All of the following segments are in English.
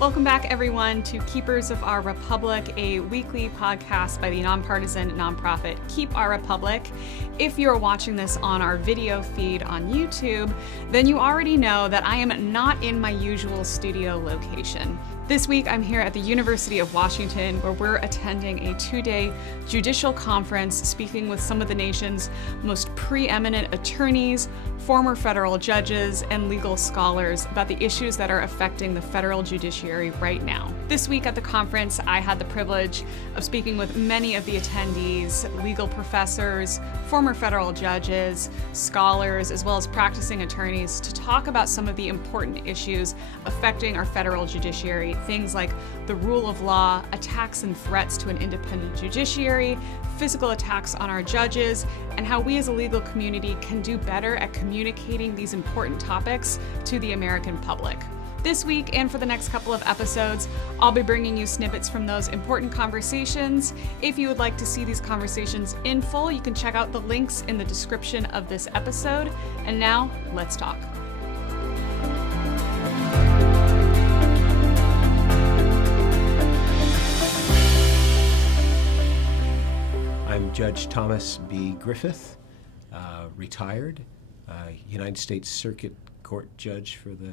Welcome back, everyone, to Keepers of Our Republic, a weekly podcast by the nonpartisan nonprofit Keep Our Republic. If you're watching this on our video feed on YouTube, then you already know that I am not in my usual studio location. This week, I'm here at the University of Washington, where we're attending a 2-day judicial conference, speaking with some of the nation's most preeminent attorneys, former federal judges, and legal scholars about the issues that are affecting the federal judiciary right now. This week at the conference, I had the privilege of speaking with many of the attendees, legal professors, former federal judges, scholars, as well as practicing attorneys, to talk about some of the important issues affecting our federal judiciary. Things like the rule of law, attacks and threats to an independent judiciary, physical attacks on our judges, and how we as a legal community can do better at communicating these important topics to the American public. This week and for the next couple of episodes, I'll be bringing you snippets from those important conversations. If you would like to see these conversations in full, you can check out the links in the description of this episode. And now, let's talk. I'm Judge Thomas B. Griffith, retired United States Circuit Court Judge for the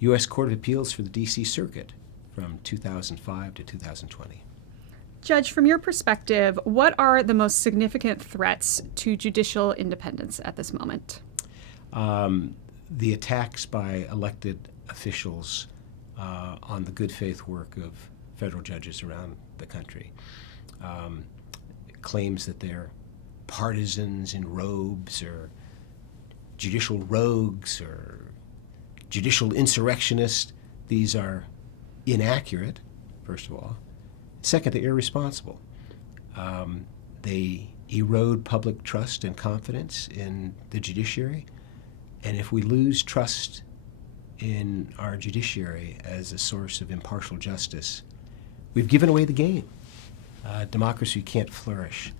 U.S. Court of Appeals for the D.C. Circuit from 2005 to 2020. Judge, from your perspective, what are the most significant threats to judicial independence at this moment? The attacks by elected officials on the good faith work of federal judges around the country. Claims that they're partisans in robes or judicial rogues or judicial insurrectionists. These are inaccurate, first of all. Second, they're irresponsible. They erode public trust and confidence in the judiciary. And if we lose trust in our judiciary as a source of impartial justice, we've given away the game. Democracy can't flourish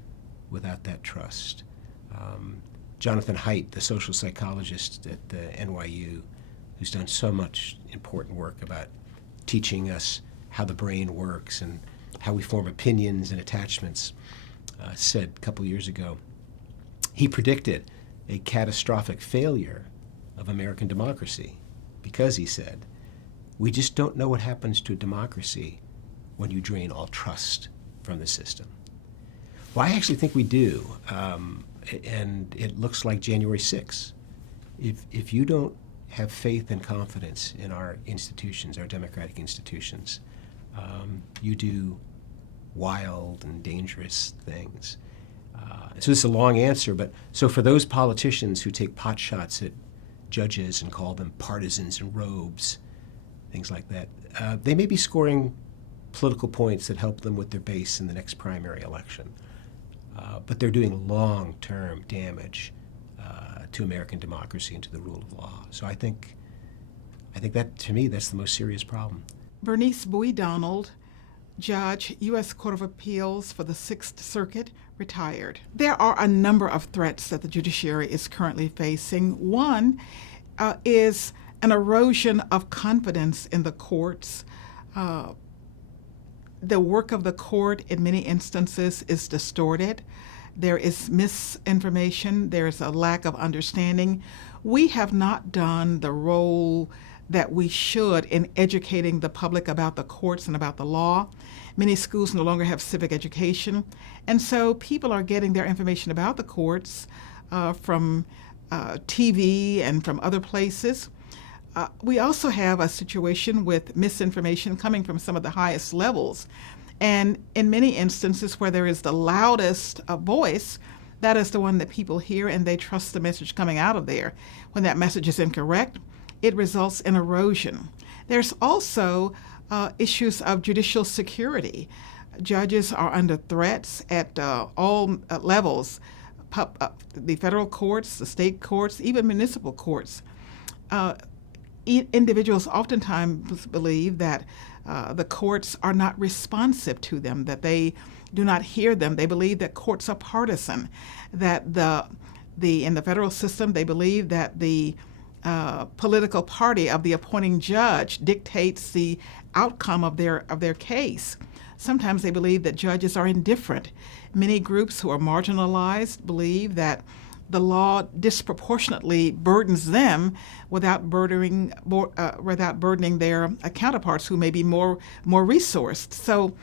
without that trust. Jonathan Haidt, the social psychologist at NYU, who's done so much important work about teaching us how the brain works and how we form opinions and attachments, said a couple years ago, he predicted a catastrophic failure of American democracy because, he said, we just don't know what happens to a democracy when you drain all trust from the system. Well, I actually think we do, and it looks like January 6th. If you don't have faith and confidence in our institutions, our democratic institutions, you do wild and dangerous things. So this is a long answer, but so for those politicians who take pot shots at judges and call them partisans in robes, things like that, they may be scoring political points that help them with their base in the next primary election. But they're doing long-term damage to American democracy and to the rule of law. So I think that, to me, that's the most serious problem. Bernice Bowie Donald, Judge, U.S. Court of Appeals for the Sixth Circuit, retired. There are a number of threats that the judiciary is currently facing. One is an erosion of confidence in the courts. The work of the court in many instances is distorted. There is misinformation. There is a lack of understanding. We have not done the role that we should in educating the public about the courts and about the law. Many schools no longer have civic education. And so people are getting their information about the courts from TV and from other places. We also have a situation with misinformation coming from some of the highest levels. And in many instances where there is the loudest voice, that is the one that people hear and they trust the message coming out of there. When that message is incorrect, it results in erosion. There's also issues of judicial security. Judges are under threats at all levels, the federal courts, the state courts, even municipal courts. Individuals oftentimes believe that the courts are not responsive to them, that they do not hear them. They believe that courts are partisan, that in the federal system, they believe that the political party of the appointing judge dictates the outcome of their case. Sometimes they believe that judges are indifferent. Many groups who are marginalized believe that the law disproportionately burdens them without burdening their counterparts who may be more resourced. So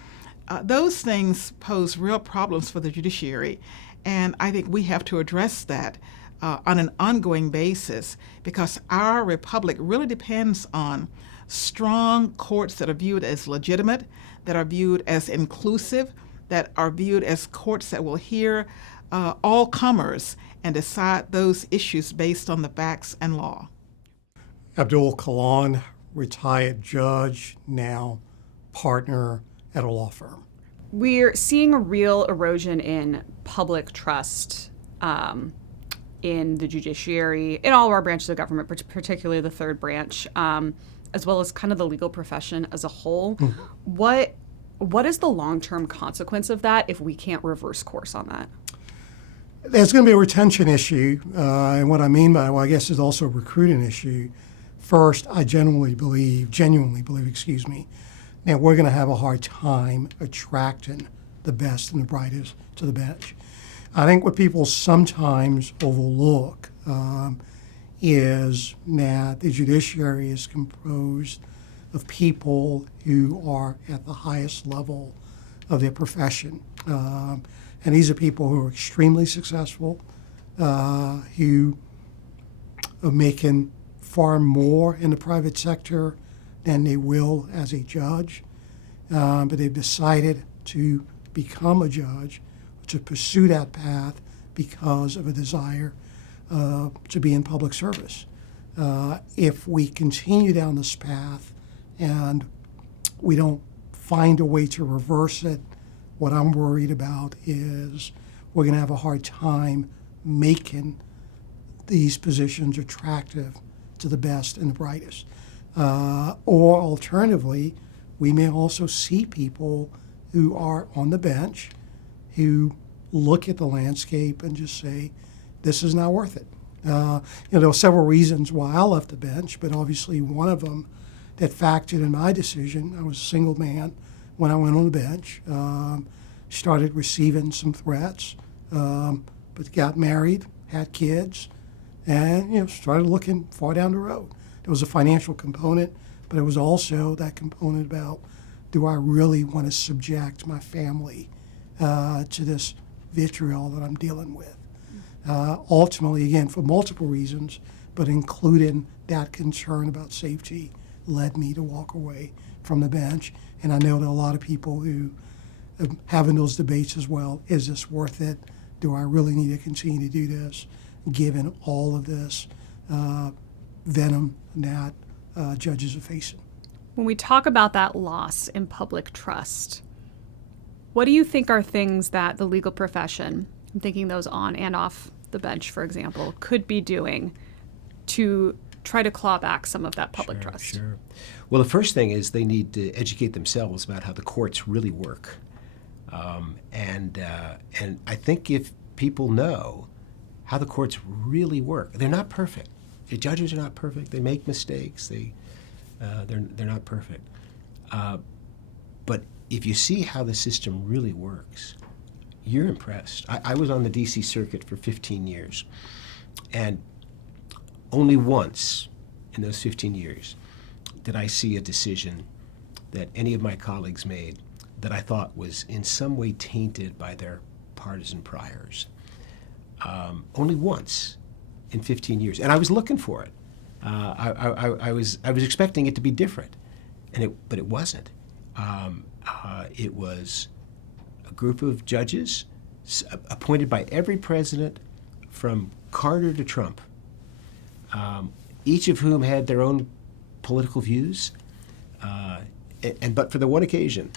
those things pose real problems for the judiciary, and I think we have to address that on an ongoing basis, because our republic really depends on strong courts that are viewed as legitimate, that are viewed as inclusive, that are viewed as courts that will hear all comers and decide those issues based on the facts and law. Abdul Kalan, retired judge, now partner at a law firm. We're seeing a real erosion in public trust in the judiciary, in all of our branches of government, particularly the third branch, as well as kind of the legal profession as a whole. Mm-hmm. What is the long-term consequence of that if we can't reverse course on that? There's going to be a retention issue, and what I mean by, well, I guess is also a recruiting issue. First, I genuinely believe, that we're going to have a hard time attracting the best and the brightest to the bench. I think what people sometimes overlook is that the judiciary is composed of people who are at the highest level of their profession. And these are people who are extremely successful, who are making far more in the private sector than they will as a judge. But they've decided to become a judge, to pursue that path because of a desire to be in public service. If we continue down this path and we don't find a way to reverse it, what I'm worried about is we're going to have a hard time making these positions attractive to the best and the brightest. Or alternatively, we may also see people who are on the bench who look at the landscape and just say, this is not worth it. There were several reasons why I left the bench, but obviously one of them that factored in my decision. I was a single man when I went on the bench, started receiving some threats, but got married, had kids, and started looking far down the road. There was a financial component, but it was also that component about, do I really want to subject my family to this vitriol that I'm dealing with? Ultimately, again, for multiple reasons, but including that concern about safety, led me to walk away from the bench. And I know that a lot of people who are having those debates as well, is this worth it? Do I really need to continue to do this, given all of this venom that judges are facing? When we talk about that loss in public trust, what do you think are things that the legal profession, I'm thinking those on and off the bench, for example, could be doing to try to claw back some of that public trust? Sure. Well, the first thing is they need to educate themselves about how the courts really work. And I think if people know how the courts really work, they're not perfect. The judges are not perfect. They make mistakes. They're not perfect. But if you see how the system really works, you're impressed. I was on the D.C. Circuit for 15 years, and only once in those 15 years did I see a decision that any of my colleagues made that I thought was in some way tainted by their partisan priors. Only once in 15 years, and I was looking for it. I was expecting it to be different, but it wasn't. It was a group of judges appointed by every president from Carter to Trump, each of whom had their own political views, but for the one occasion,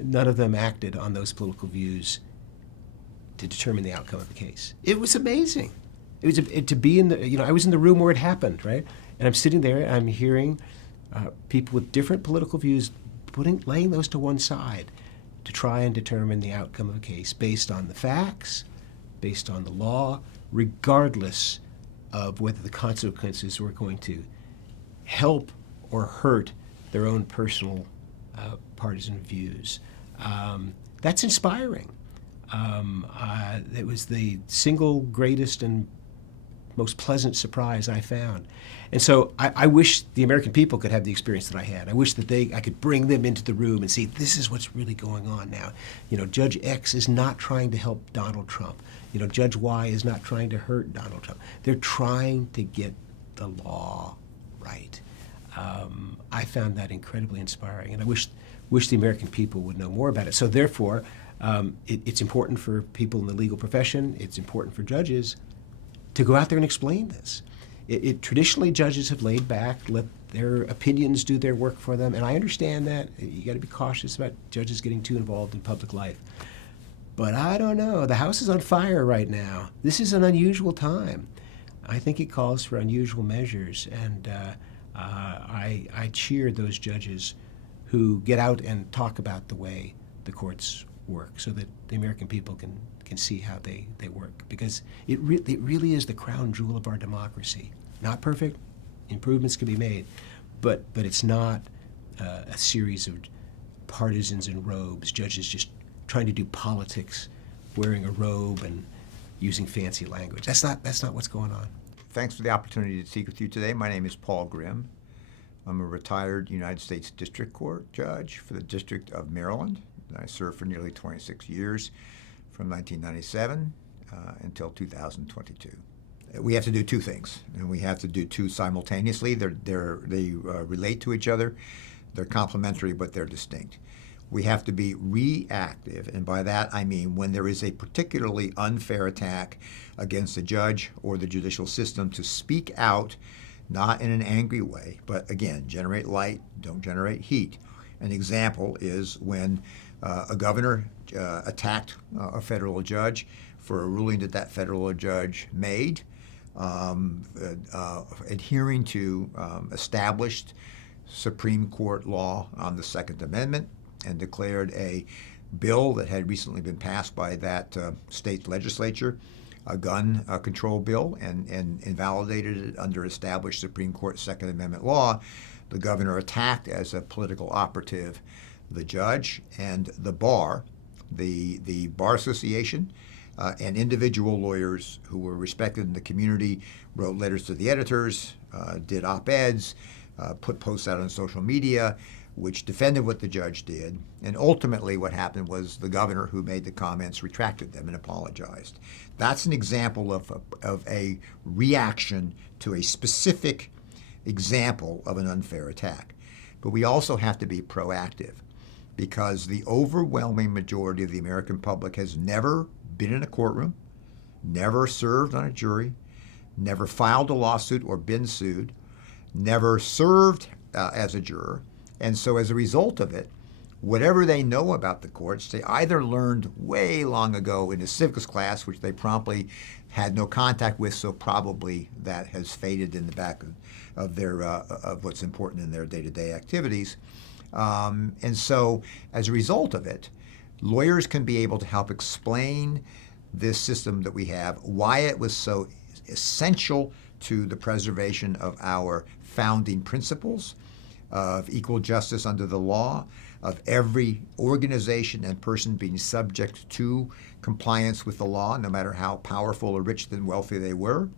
none of them acted on those political views to determine the outcome of the case. It was amazing. It was to be in the, I was in the room where it happened, right? And I'm sitting there, and I'm hearing people with different political views laying those to one side to try and determine the outcome of a case based on the facts, based on the law, regardless of whether the consequences were going to help or hurt their own personal partisan views. That's inspiring. It was the single greatest and most pleasant surprise I found. And so I wish the American people could have the experience that I had. I wish that I could bring them into the room and see, this is what's really going on now. Judge X is not trying to help Donald Trump. Judge Y is not trying to hurt Donald Trump. They're trying to get the law right. I found that incredibly inspiring, and I wish the American people would know more about it. So therefore, it's important for people in the legal profession, it's important for judges to go out there and explain this. Traditionally, judges have laid back, let their opinions do their work for them, and I understand that. You got to be cautious about judges getting too involved in public life. But I don't know. The house is on fire right now. This is an unusual time. I think it calls for unusual measures, and I cheer those judges who get out and talk about the way the courts work, so that the American people can see how they work, because it really is the crown jewel of our democracy. Not perfect, improvements can be made, but it's not a series of partisans in robes, judges just trying to do politics, wearing a robe and using fancy language. That's not what's going on. Thanks for the opportunity to speak with you today. My name is Paul Grimm. I'm a retired United States District Court judge for the District of Maryland. I served for nearly 26 years, from 1997 until 2022. We have to do two things, and we have to do two simultaneously. They relate to each other. They're complementary, but they're distinct. We have to be reactive, and by that I mean when there is a particularly unfair attack against a judge or the judicial system, to speak out, not in an angry way, but again, generate light, don't generate heat. An example is when a governor attacked a federal judge for a ruling that federal judge made, adhering to established Supreme Court law on the Second Amendment, and declared a bill that had recently been passed by that state legislature, a gun control bill, and invalidated it under established Supreme Court Second Amendment law. The governor attacked as a political operative the judge, and the bar, the Bar Association, and individual lawyers who were respected in the community wrote letters to the editors, did op-eds, put posts out on social media, which defended what the judge did. And ultimately what happened was the governor who made the comments retracted them and apologized. That's an example of a reaction to a specific example of an unfair attack. But we also have to be proactive, because the overwhelming majority of the American public has never been in a courtroom, never served on a jury, never filed a lawsuit or been sued, never served as a juror. And so as a result of it, whatever they know about the courts, they either learned way long ago in a civics class, which they promptly had no contact with, so probably that has faded in the back of their of what's important in their day-to-day activities. And so as a result of it, lawyers can be able to help explain this system that we have, why it was so essential to the preservation of our founding principles of equal justice under the law, of every organization and person being subject to compliance with the law, no matter how powerful or rich and wealthy they were,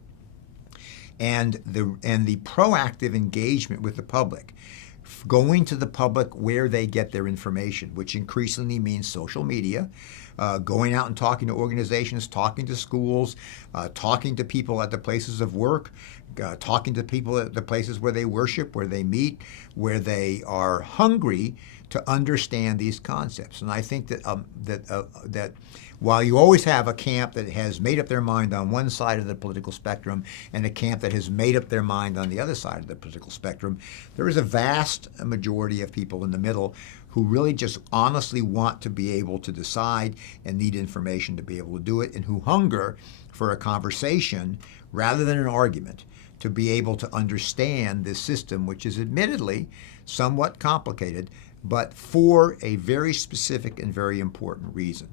and the proactive engagement with the public, going to the public where they get their information, which increasingly means social media, going out and talking to organizations, talking to schools, talking to people at the places of work, talking to people at the places where they worship, where they meet, where they are hungry to understand these concepts. And I think that while you always have a camp that has made up their mind on one side of the political spectrum and a camp that has made up their mind on the other side of the political spectrum, there is a vast majority of people in the middle who really just honestly want to be able to decide and need information to be able to do it, and who hunger for a conversation rather than an argument, to be able to understand this system, which is admittedly somewhat complicated, but for a very specific and very important reason.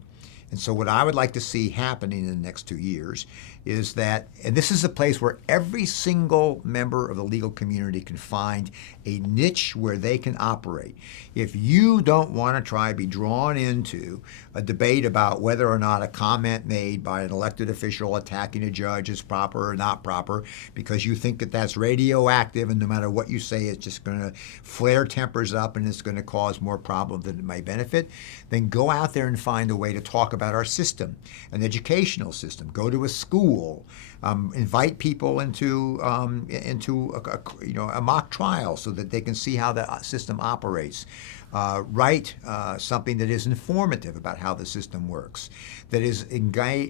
And so what I would like to see happening in the next 2 years is that, and this is a place where every single member of the legal community can find a niche where they can operate. If you don't want to try to be drawn into a debate about whether or not a comment made by an elected official attacking a judge is proper or not proper, because you think that that's radioactive and no matter what you say, it's just going to flare tempers up and it's going to cause more problems than it may benefit, then go out there and find a way to talk about our system, an educational system. Go to a school, invite people into a mock trial so that they can see how the system operates. Write something that is informative about how the system works, that is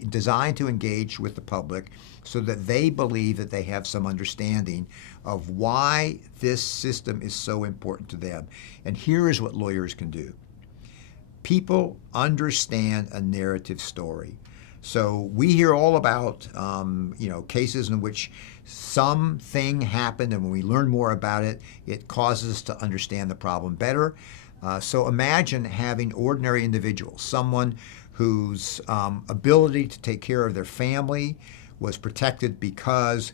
designed to engage with the public so that they believe that they have some understanding of why this system is so important to them. And here is what lawyers can do. People understand a narrative story. So we hear all about cases in which something happened, and when we learn more about it, it causes us to understand the problem better. So imagine having ordinary individuals, someone whose ability to take care of their family was protected because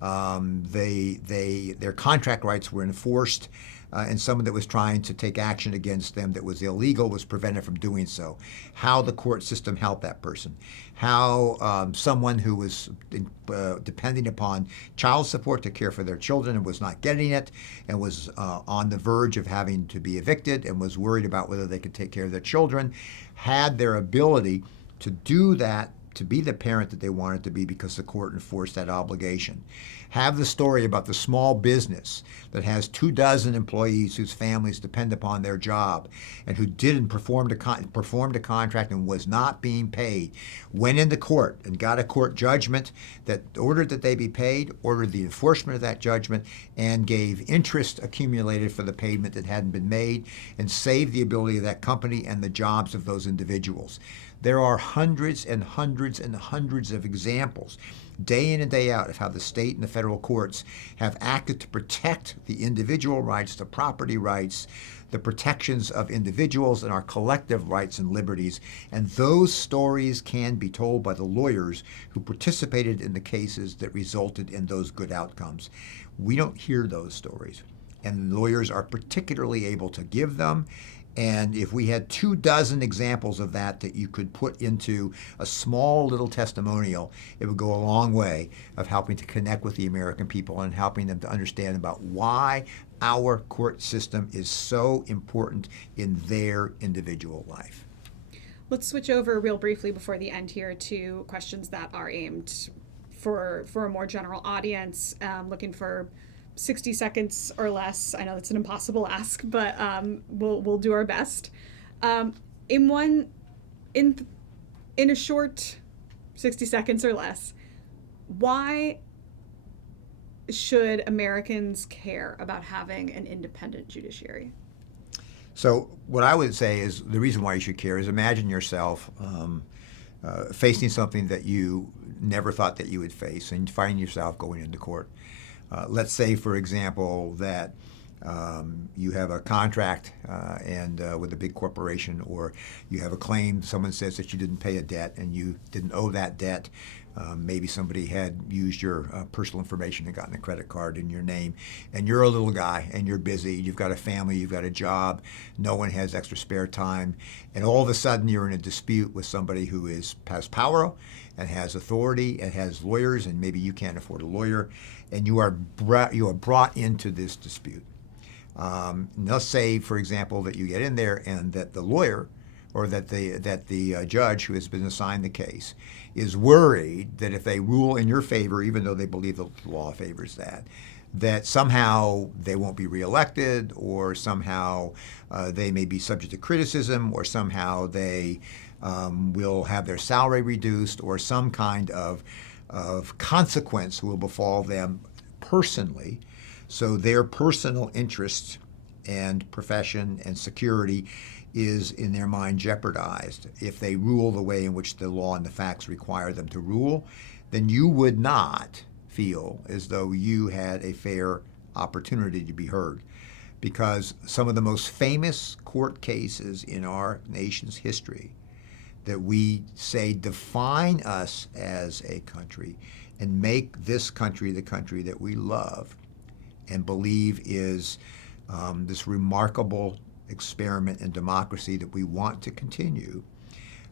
their contract rights were enforced, and someone that was trying to take action against them that was illegal was prevented from doing so. How the court system helped that person. How someone who was depending upon child support to care for their children and was not getting it and was on the verge of having to be evicted and was worried about whether they could take care of their children, had their ability to do that, to be the parent that they wanted to be because the court enforced that obligation. Have the story about the small business that has 24 employees whose families depend upon their job and who didn't perform a contract and was not being paid, went into court and got a court judgment that ordered that they be paid, ordered the enforcement of that judgment, and gave interest accumulated for the payment that hadn't been made, and saved the ability of that company and the jobs of those individuals. There are hundreds and hundreds and hundreds of examples, day in and day out, of how the state and the federal courts have acted to protect the individual rights, the property rights, the protections of individuals, and our collective rights and liberties. And those stories can be told by the lawyers who participated in the cases that resulted in those good outcomes. We don't hear those stories, and lawyers are particularly able to give them. And if we had 24 examples of that you could put into a small little testimonial, it would go a long way of helping to connect with the American people and helping them to understand about why our court system is so important in their individual life. Let's switch over real briefly before the end here to questions that are aimed for a more general audience, looking for 60 seconds or less. I know that's an impossible ask, but we'll do our best. In a short 60 seconds or less, why should Americans care about having an independent judiciary? So what I would say is the reason why you should care is imagine yourself facing something that you never thought that you would face and find yourself going into court. Let's say, for example, that you have a contract with a big corporation, or you have a claim, someone says that you didn't pay a debt and you didn't owe that debt. Maybe somebody had used your personal information and gotten a credit card in your name, and you're a little guy and you're busy, you've got a family, you've got a job, no one has extra spare time, and all of a sudden you're in a dispute with somebody who has power and has authority and has lawyers, and maybe you can't afford a lawyer, and you are brought into this dispute. Let's say, for example, that you get in there and that the lawyer or that the judge who has been assigned the case is worried that if they rule in your favor, even though they believe the law favors that somehow they won't be reelected, or somehow they may be subject to criticism, or somehow they will have their salary reduced, or some kind of consequence will befall them personally. So their personal interest and profession and security is in their mind jeopardized. If they rule the way in which the law and the facts require them to rule, then you would not feel as though you had a fair opportunity to be heard. Because some of the most famous court cases in our nation's history that we say define us as a country and make this country the country that we love and believe is this remarkable experiment in democracy that we want to continue.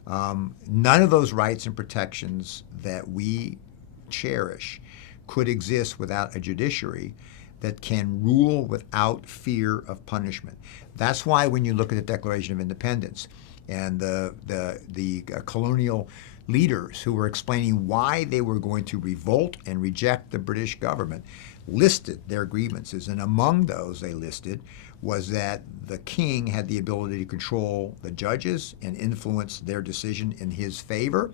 None of those rights and protections that we cherish could exist without a judiciary that can rule without fear of punishment. That's why when you look at the Declaration of Independence and the colonial leaders who were explaining why they were going to revolt and reject the British government listed their grievances, and among those they listed was that the king had the ability to control the judges and influence their decision in his favor.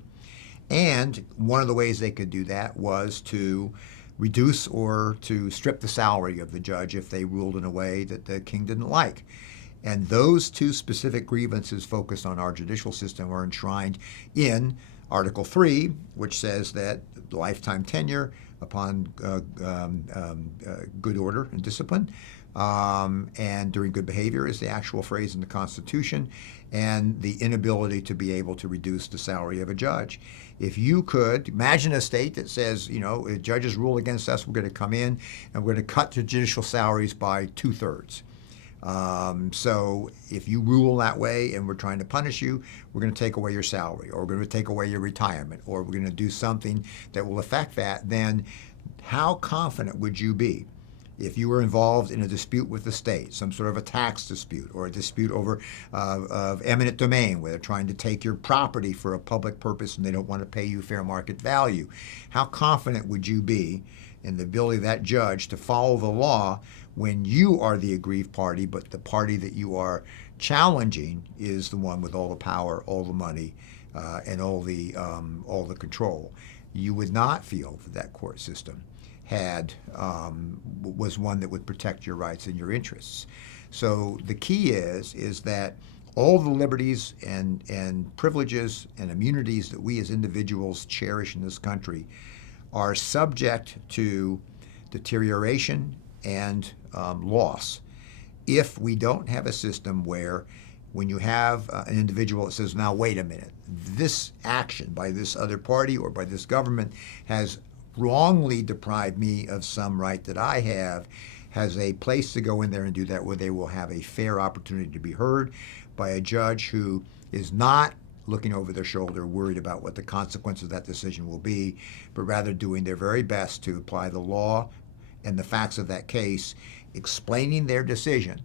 And one of the ways they could do that was to reduce or to strip the salary of the judge if they ruled in a way that the king didn't like. And those two specific grievances focused on our judicial system are enshrined in Article 3, which says that lifetime tenure upon good order and discipline, and during good behavior is the actual phrase in the Constitution, and the inability to be able to reduce the salary of a judge. If you could imagine a state that says, if judges rule against us, we're going to come in and we're going to cut the judicial salaries by 2/3. So if you rule that way and we're trying to punish you, we're going to take away your salary, or we're going to take away your retirement, or we're going to do something that will affect that, then how confident would you be if you were involved in a dispute with the state, some sort of a tax dispute or a dispute over of eminent domain where they're trying to take your property for a public purpose and they don't want to pay you fair market value? How confident would you be in the ability of that judge to follow the law when you are the aggrieved party, but the party that you are challenging is the one with all the power, all the money, and all the control? You would not feel that that court system was one that would protect your rights and your interests. So the key is that all the liberties and privileges and immunities that we as individuals cherish in this country are subject to deterioration and loss if we don't have a system where when you have an individual that says, now wait a minute, this action by this other party or by this government has wrongly deprived me of some right that I have, has a place to go in there and do that where they will have a fair opportunity to be heard by a judge who is not looking over their shoulder, worried about what the consequences of that decision will be, but rather doing their very best to apply the law and the facts of that case, explaining their decision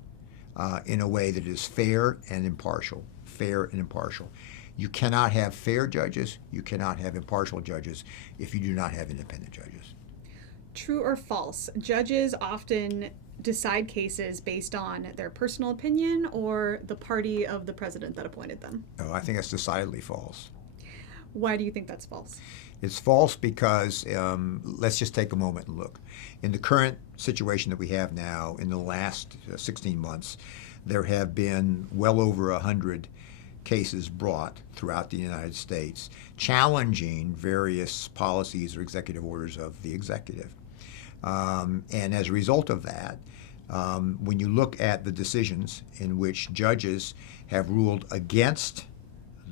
in a way that is fair and impartial. Fair and impartial. You cannot have fair judges, you cannot have impartial judges if you do not have independent judges. True or false? Judges often decide cases based on their personal opinion or the party of the president that appointed them. Oh, I think that's decidedly false. Why do you think that's false? It's false because let's just take a moment and look. In the current situation that we have now, in the last 16 months, there have been well over 100 cases brought throughout the United States challenging various policies or executive orders of the executive. And as a result of that, when you look at the decisions in which judges have ruled against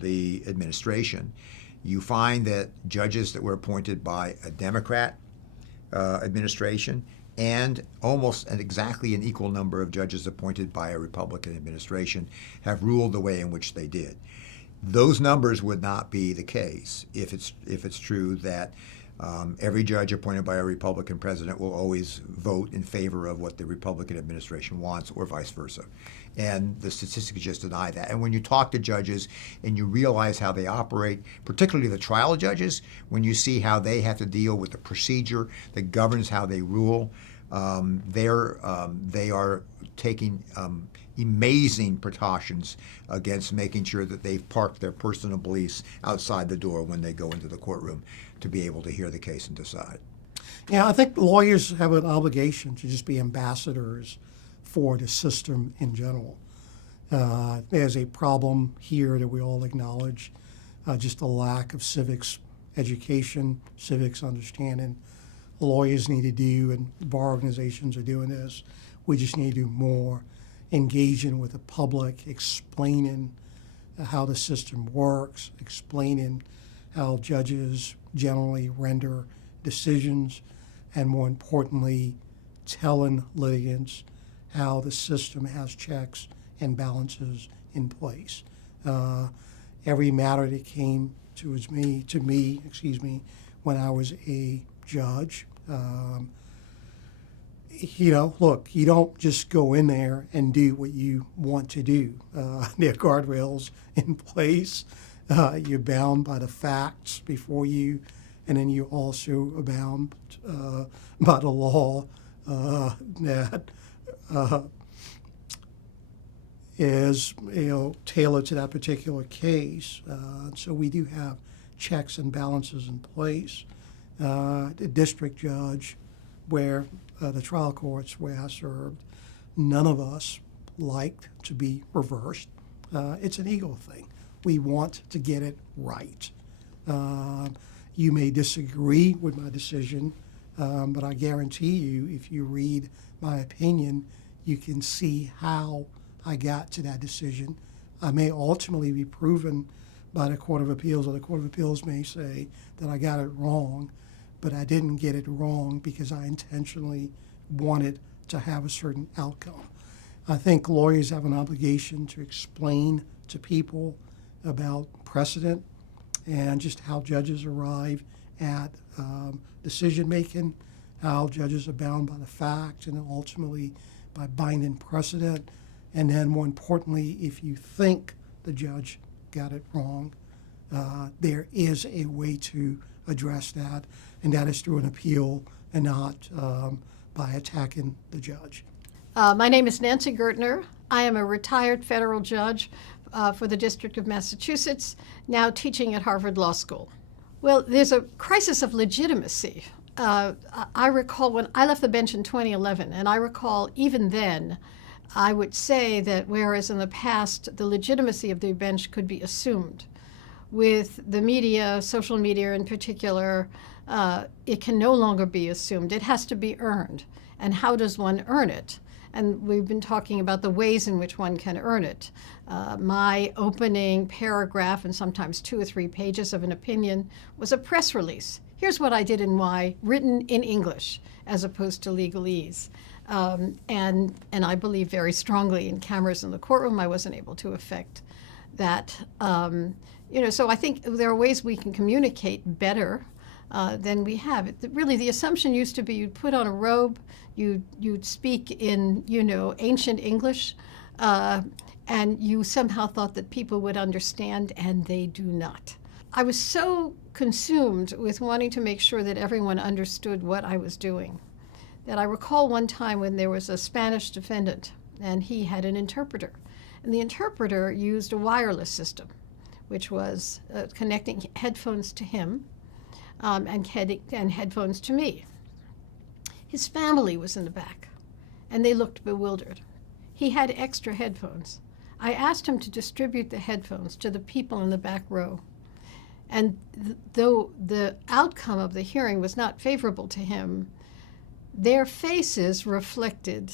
the administration, you find that judges that were appointed by a Democrat administration and almost exactly an equal number of judges appointed by a Republican administration have ruled the way in which they did. Those numbers would not be the case if it's true that every judge appointed by a Republican president will always vote in favor of what the Republican administration wants, or vice versa. And the statistics just deny that. And when you talk to judges and you realize how they operate, particularly the trial judges, when you see how they have to deal with the procedure that governs how they rule, they are taking amazing precautions against making sure that they've parked their personal beliefs outside the door when they go into the courtroom to be able to hear the case and decide. Yeah, I think lawyers have an obligation to just be ambassadors for the system in general. There's a problem here that we all acknowledge, just a lack of civics education, civics understanding. Lawyers need to do, and bar organizations are doing this. We just need to do more engaging with the public, explaining how the system works, explaining how judges generally render decisions, and more importantly, telling litigants how the system has checks and balances in place. Every matter that came to me, when I was a judge, look, you don't just go in there and do what you want to do. There are guardrails in place. You're bound by the facts before you, and then you're also bound by the law that is tailored to that particular case. So we do have checks and balances in place. The district judge, where the trial courts where I served, none of us liked to be reversed. It's an ego thing. We want to get it right. You may disagree with my decision, but I guarantee you, if you read my opinion, you can see how I got to that decision. I may ultimately be proven by the Court of Appeals, or the Court of Appeals may say that I got it wrong, but I didn't get it wrong because I intentionally wanted to have a certain outcome. I think lawyers have an obligation to explain to people about precedent and just how judges arrive at decision making, how judges are bound by the facts and ultimately by binding precedent. And then more importantly, if you think the judge got it wrong, there is a way to address that, and that is through an appeal and not by attacking the judge. My name is Nancy Gertner. I am a retired federal judge for the District of Massachusetts, now teaching at Harvard Law School. Well, there's a crisis of legitimacy. I recall when I left the bench in 2011, and I recall even then, I would say that whereas in the past the legitimacy of the bench could be assumed, with the media, social media in particular, it can no longer be assumed. It has to be earned. And how does one earn it? And we've been talking about the ways in which one can earn it. My opening paragraph, and sometimes 2 or 3 pages of an opinion, was a press release. Here's what I did and why, written in English as opposed to legalese. And I believe very strongly in cameras in the courtroom. I wasn't able to affect that. So I think there are ways we can communicate better than we have. Really, the assumption used to be you'd put on a robe, you'd speak in, ancient English, and you somehow thought that people would understand, and they do not. I was so consumed with wanting to make sure that everyone understood what I was doing that I recall one time when there was a Spanish defendant, and he had an interpreter. And the interpreter used a wireless system, which was connecting headphones to him and headphones to me. His family was in the back, and they looked bewildered. He had extra headphones. I asked him to distribute the headphones to the people in the back row. And though the outcome of the hearing was not favorable to him, their faces reflected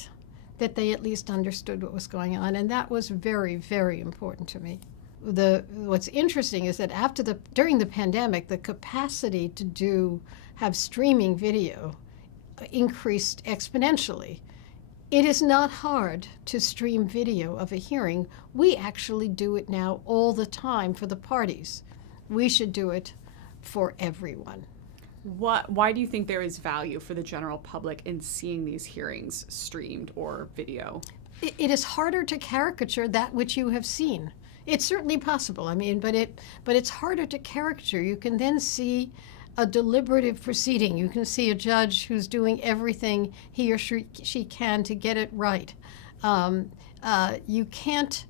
that they at least understood what was going on, and that was very, very important to me. What's interesting is that during the pandemic, the capacity to have streaming video increased exponentially. It is not hard to stream video of a hearing. We actually do it now all the time for the parties. We should do it for everyone. Why do you think there is value for the general public in seeing these hearings streamed or video? It is harder to caricature that which you have seen. It's certainly possible, but it's harder to caricature. You can then see a deliberative proceeding. You can see a judge who's doing everything he or she can to get it right. You can't.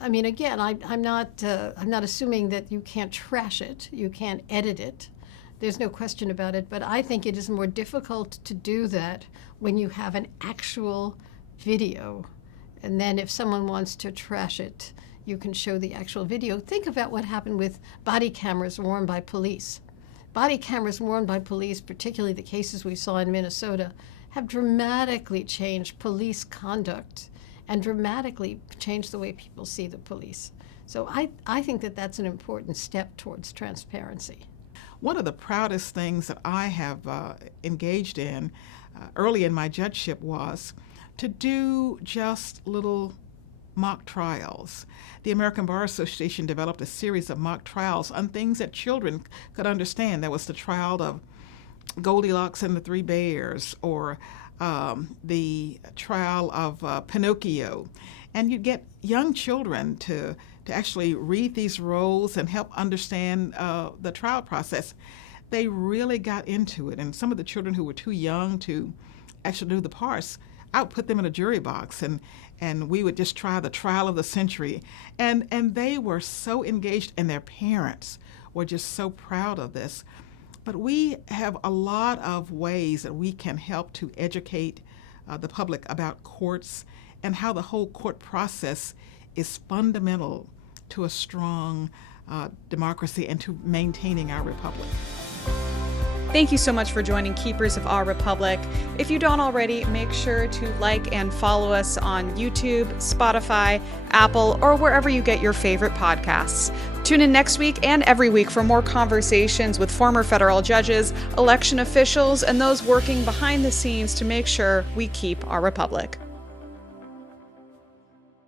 Again, I'm not assuming that you can't trash it. You can't edit it. There's no question about it. But I think it is more difficult to do that when you have an actual video. And then if someone wants to trash it, you can show the actual video. Think about what happened with body cameras worn by police. Body cameras worn by police, particularly the cases we saw in Minnesota, have dramatically changed police conduct and dramatically change the way people see the police. So I think that that's an important step towards transparency. One of the proudest things that I have engaged in early in my judgeship was to do just little mock trials. The American Bar Association developed a series of mock trials on things that children could understand. There was the trial of Goldilocks and the Three Bears, or the trial of Pinocchio. And you'd get young children to actually read these roles and help understand the trial process. They really got into it. And some of the children who were too young to actually do the parts, I would put them in a jury box, and we would just try the trial of the century. And they were so engaged, and their parents were just so proud of this. But we have a lot of ways that we can help to educate the public about courts and how the whole court process is fundamental to a strong democracy and to maintaining our republic. Thank you so much for joining Keepers of Our Republic. If you don't already, make sure to like and follow us on YouTube, Spotify, Apple, or wherever you get your favorite podcasts. Tune in next week and every week for more conversations with former federal judges, election officials, and those working behind the scenes to make sure we keep our republic.